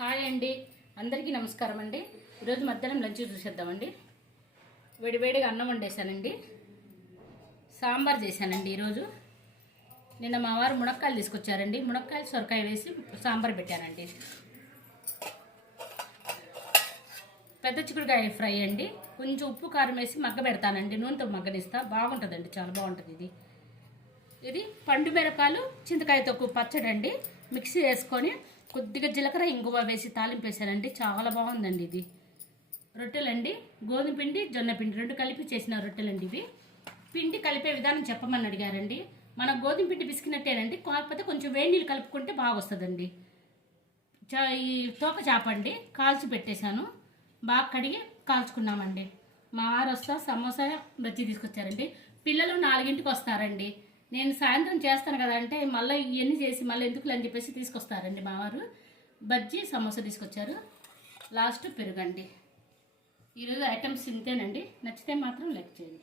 Hi అండి, అందరికీ నమస్కారం అండి. ఈరోజు మధ్యాహ్నం లంచ్ చూసేద్దామండి. వేడివేడిగా అన్నం వండేసానండి, సాంబార్ చేశానండి. ఈరోజు నిన్న మా వారు మునక్కాయలు తీసుకొచ్చారండి, మునక్కాయలు సొరకాయ వేసి సాంబార్ పెట్టానండి. పెద్ద చిక్కుడుకాయ ఫ్రై అండి, కొంచెం ఉప్పు కారం వేసి మగ్గ పెడతానండి, నూనెతో మగ్గనిస్తా, బాగుంటుందండి, చాలా బాగుంటుంది. ఇది పండు మిరపాలు చింతకాయ తొక్కు పచ్చడి అండి, మిక్సీ వేసుకొని కొద్దిగా జీలకర్ర ఇంగువ వేసి తాలింపు వేసానండి, చాలా బాగుందండి. ఇది రొట్టెలండి, గోధుమ పిండి జొన్న పిండి రెండు కలిపి చేసిన రొట్టెలండి. ఇవి పిండి కలిపే విధానం చెప్పమని అడిగారండి. మన గోధుమ పిండి పిసికినట్టేనండి, కాకపోతే కొంచెం వేడి నీళ్ళు కలుపుకుంటే బాగా వస్తుందండి. ఈ తోక చేపండి కాల్చి పెట్టేశాను, బాగా కడిగి కాల్చుకున్నామండి. మా వారు వస్తా సమోసా బజ్జీ తీసుకొచ్చారండి. పిల్లలు 4ంటికి వస్తారండి. నేను సాయంత్రం చేస్తాను కదా అంటే మళ్ళీ ఇవన్నీ చేసి మళ్ళీ ఎందుకులే అని చెప్పేసి తీసుకొస్తారండి. మా వారు బజ్జీ సమోసా తీసుకొచ్చారు, లాస్ట్ పెరుగండి. ఈరోజు ఐటమ్స్ ఇంతేనండి. నచ్చితే మాత్రం లైక్ చేయండి.